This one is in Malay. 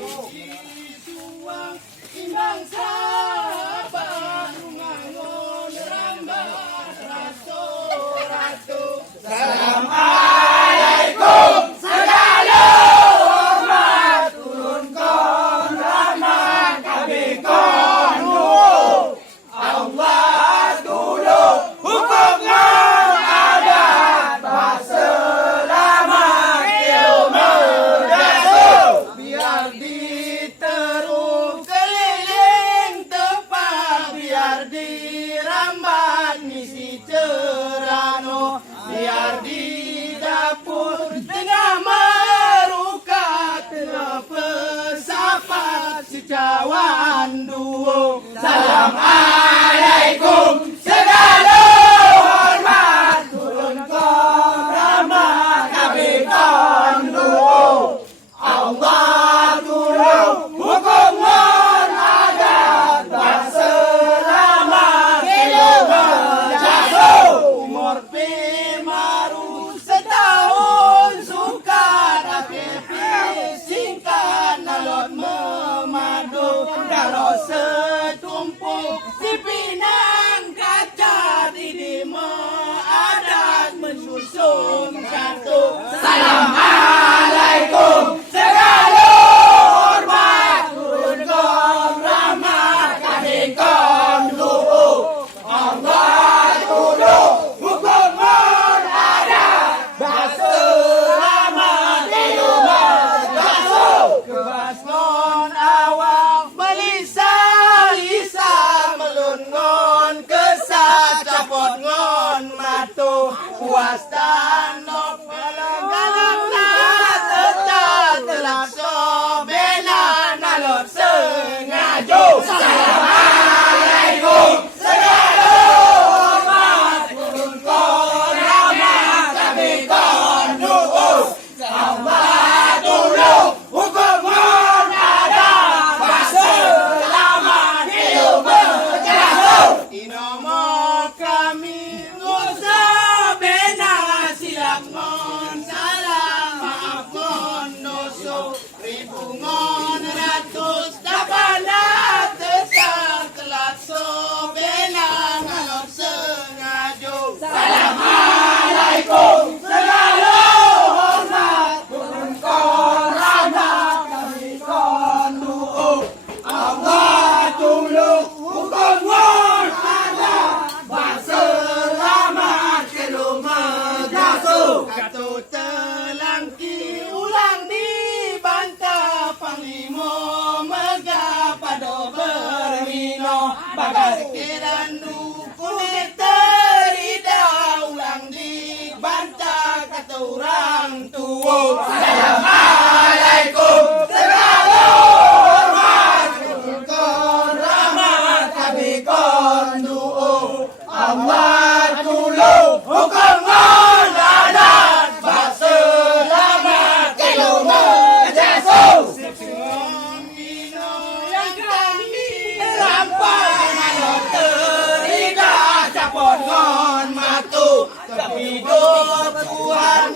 Assalamualaikum segala hormat turunkan rahmat kami kondu Allah tolong hukumkan adat berselamat ilmu biar diterus keliling tempat biar dirambat misi cerano biar di dapur tengah merukat tengah pesawat secawan duo. Assalamualaikum segala hormat turunkan rahmat kami kondu Allah tolong hukumkan adat berselamat ilmu jatuh umur pimaru setahun suka tapi singkat nalot memadu kalau setumpuk si pinang kaca ini adat mensusun satu. Assalamualaikum segala hormat turunkan rahmat kami kondu Allah tolong hukumkan adat berselamat ilmu jatuh kebasngon awak melisa-lisa melungon kesat capot ngon matu puas tanok galak tetap telak sobena nalot sengajo. Assalamualaikum segala hormat turunkan rahmat kami kondu Allah tolong hukumkan adat berselamat ilmu jatuh inomo kami ngusah bena silap ngon salam maaf ngon doso ribu ngon ratus dapanat tetap telat sobena ngalot sengajo. Assalamualaikum segala hormat turunkan rahmat kami kondu Allah tolong hukumkan adat berselamat ilmu jatuh katu telangki ulang dibantah panglimo megah pado bermino bagai kiran kulit terida ulang dibantah kata orang tua. Assalamualaikum segala hormat turunkan rahmat kami kondu Allah tolong hukumkan adat berselamat ilmu jatuh sepingon ino yang kami rampas nalot teriga capot ngon matu tapi do Tuhan